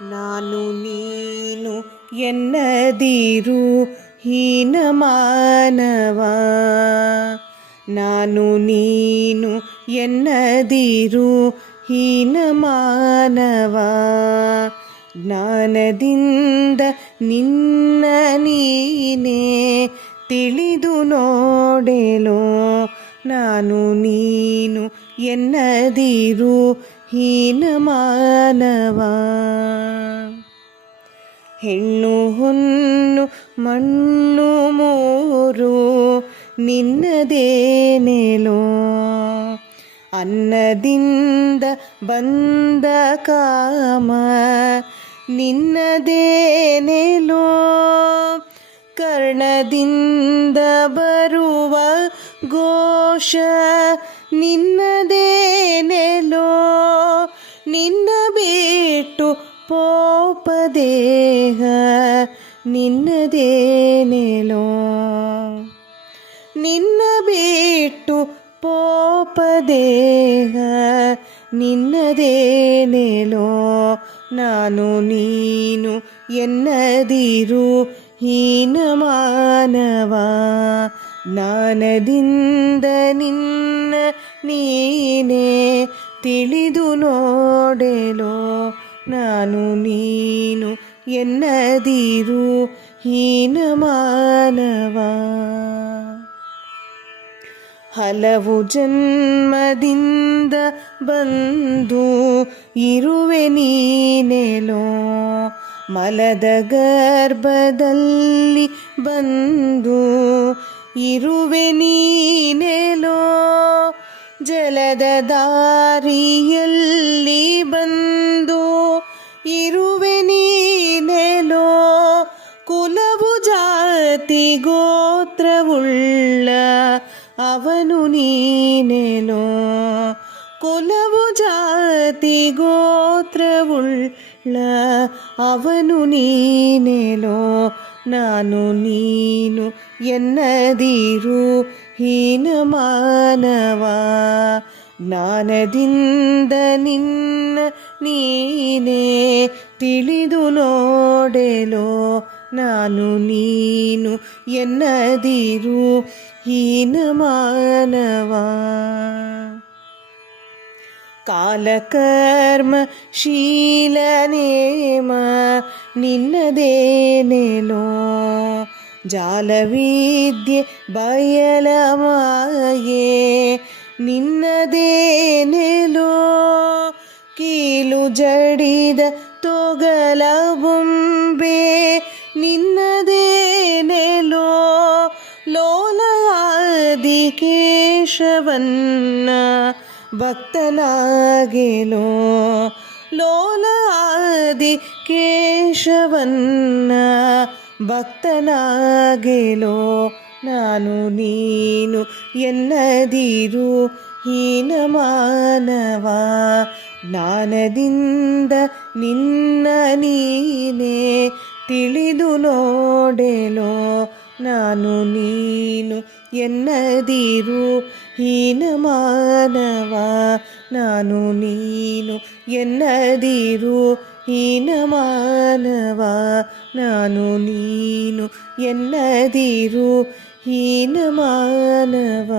ನಾನು ನೀನು ಎನ್ನದಿರು ಹೀನ ಮಾನವ ನಾನು ನೀನು ಎನ್ನದಿರು ಹೀನ ಮಾನವ ಜ್ಞಾನದಿಂದ ನಿನ್ನ ನೀನೇ ತಿಳಿದು ನೋಡೆಲೋ. ನಾನು ನೀನು ಎನ್ನದಿರು ಹೀನ ಮಾನವ ಹೆಣ್ಣು ಹೊನ್ನು ಮಣ್ಣು ಮೂರು ನಿನ್ನದೇನೆಲೋ ಅನ್ನದಿಂದ ಬಂದ ಕಾಮ ನಿನ್ನದೇನೆಲೋ ಕರ್ಣದಿಂದ ಬರುವ ಘೋಷ ನಿನ್ನದೇನೆಲೋ ನಿನ್ನ ಬಿಟ್ಟು ಪೋಪದೇಹ ನಿನ್ನದೇನೆಲೋ ನಿನ್ನ ಬಿಟ್ಟು ಪೋಪದೇಹ ನಿನ್ನದೇನೆಲೋ ನಾನು ನೀನು ಎನ್ನದಿರು ಹೀನ ಮಾನವ, ನಾನದಿಂದ ನಿನ್ನ ನೀನೇ ತಿಳಿದು ನೋಡೆಲೋ? ನಾನು ನೀನು ಎನ್ನದಿರು ಹೀನ ಮಾನವ ಹಲವು ಜನ್ಮದಿಂದ ಬಂದು ಇರುವೆ ನೀನೆಲೋ? ಮಲದ ಗರ್ಭದಲ್ಲಿ ಬಂದು ಇರುವೆ ನೀನೆಲೋ? ಜಲದ ದಾರಿಯಲ್ಲಿ ಬಂದು ಇರುವೆ ನೀನೆಲೋ ಕುಲವು ಜಾತಿ ಗೋತ್ರವುಳ್ಳ ಅವನು ನೀನೆಲೋ ಕುಲವು ಜಾತಿ ಗೋತ್ರವುಳ್ಳ ಅವನು ನೀನೆಲೋ ನಾನು ನೀನು ಎನ್ನದಿರು ಹೀನ ಮಾನವ ಜ್ಞಾನದಿಂದ ನಿನ್ನ ನೀನೇ ತಿಳಿದು ನೋಡೆಲೋ ನಾನು ನೀನು ಎನ್ನದಿರು ಹೀನ ಮಾನವ ಕಾಲಕರ್ಮ ಶೀಲ ನೇಮ ನಿನ್ನದೇನೆಲೋ ಜಾಲವಿದ್ಯೆ ಬಯಲ ಮಾಯೆ ನಿನ್ನದೇನೆಲೋ ಕೀಲು ಜಡಿದ ತೊಗಲ ಬೊಂಬೆ ನಿನ್ನದೇನೆಲೋ ಲೋಲಾದಿ ಕೇಶವನ್ನ ಭಕ್ತನಾಗೆಲೋ ಲೋಲಾದಿ ಕೇಶವನ್ನ ಭಕ್ತನಾಗೆಲೋ. ನಾನು ನೀನು ಎನ್ನದಿರು ಹೀನ ಮಾನವ. ಜ್ಞಾನದಿಂದ ನಿನ್ನ ನೀನೇ ತಿಳಿದು ನೋಡೆಲೋ. ನಾನು ನೀನು ಎನ್ನದಿರು ಹೀನ ಮಾನವ ನಾನು ನೀನು ಎನ್ನದಿರು ಹೀನ ಮಾನವ ನಾನು ನೀನು ಎನ್ನದಿರು ಹೀನ ಮಾನವ